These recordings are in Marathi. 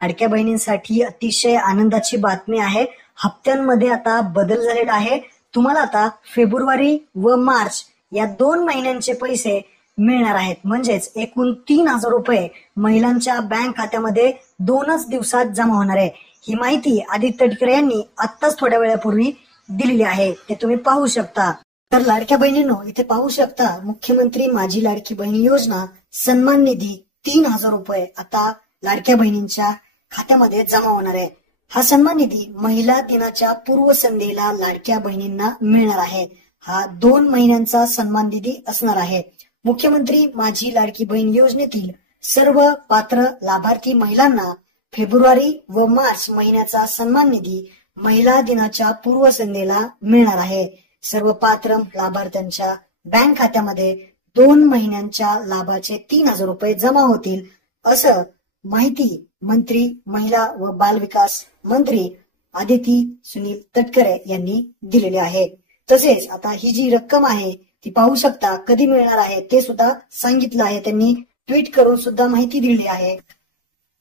लाडक्या बहिणींसाठी अतिशय आनंदाची बातमी आहे। हप्त्यांमध्ये आता बदल झालेला आहे। तुम्हाला आता फेब्रुवारी व मार्च या 2 महिन्यांचे पैसे मिळणार आहेत। म्हणजेच एकूण 3,000 रुपये महिलांच्या बँक खात्यामध्ये 2च दिवसात जमा होणार आहे। ही माहिती आदित्य तटकरे यांनी आत्ताच थोड्या वेळापूर्वी दिलेली आहे, ते तुम्ही पाहू शकता। तर लाडक्या बहिणींनो, इथे पाहू शकता मुख्यमंत्री माझी लाडकी बहीण योजना सन्मान निधी 3,000 रुपये आता लाडक्या बहिणींच्या खात्यामध्ये जमा होणार आहे। हा सन्मान निधी महिला दिनाच्या पूर्वसंध्येला लाडक्या बहिणींना मिळणार आहे। हा 2 महिन्यांचा सन्मान निधी असणार आहे। मुख्यमंत्री माझी लाडकी बहीण योजनेतील सर्व पात्र लाभार्थी महिलांना फेब्रुवारी व मार्च महिन्याचा सन्मान निधी महिला दिनाच्या पूर्वसंध्येला मिळणार आहे। सर्व पात्र लाभार्थ्यांच्या बँक खात्यामध्ये 2 महिन्यांच्या लाभाचे 3,000 रुपये जमा होतील, असं माहिती मंत्री महिला व बाल विकास मंत्री आदिती सुनील तटकरे यांनी दिलेले आहे। तसेच आता ही जी रक्कम आहे ती पाहू शकता कधी मिळणार आहे ते सुद्धा सांगितलं आहे। त्यांनी ट्विट करून सुद्धा माहिती दिली आहे।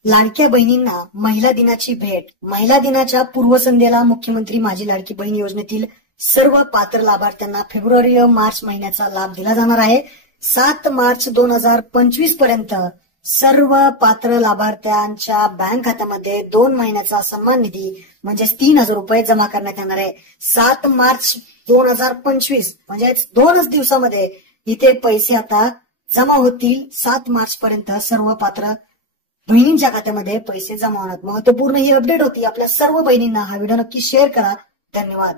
लाडक्या बहिणींना महिला दिनाची भेट। महिला दिनाच्या पूर्वसंध्येला मुख्यमंत्री माझी लाडकी बहीण योजनेतील सर्व पात्र लाभार्थ्यांना फेब्रुवारी व मार्च महिन्याचा लाभ दिला जाणार आहे। 7 मार्च 2025 पर्यंत सर्व पात्र लाभार्थ्यांच्या बँक खात्यामध्ये 2 महिन्याचा सन्मान निधी म्हणजेच 3,000 रुपये जमा करण्यात येणार आहे। 7 मार्च 2025 म्हणजे 2च दिवसामध्ये इथे पैसे आता जमा होतील। 7 मार्च पर्यंत सर्व पात्र बहिणींच्या खात्यामध्ये पैसे जमा होणार। महत्वपूर्ण ही अपडेट होती। आपल्या सर्व बहिणींना हा व्हिडिओ नक्की शेअर करा। धन्यवाद।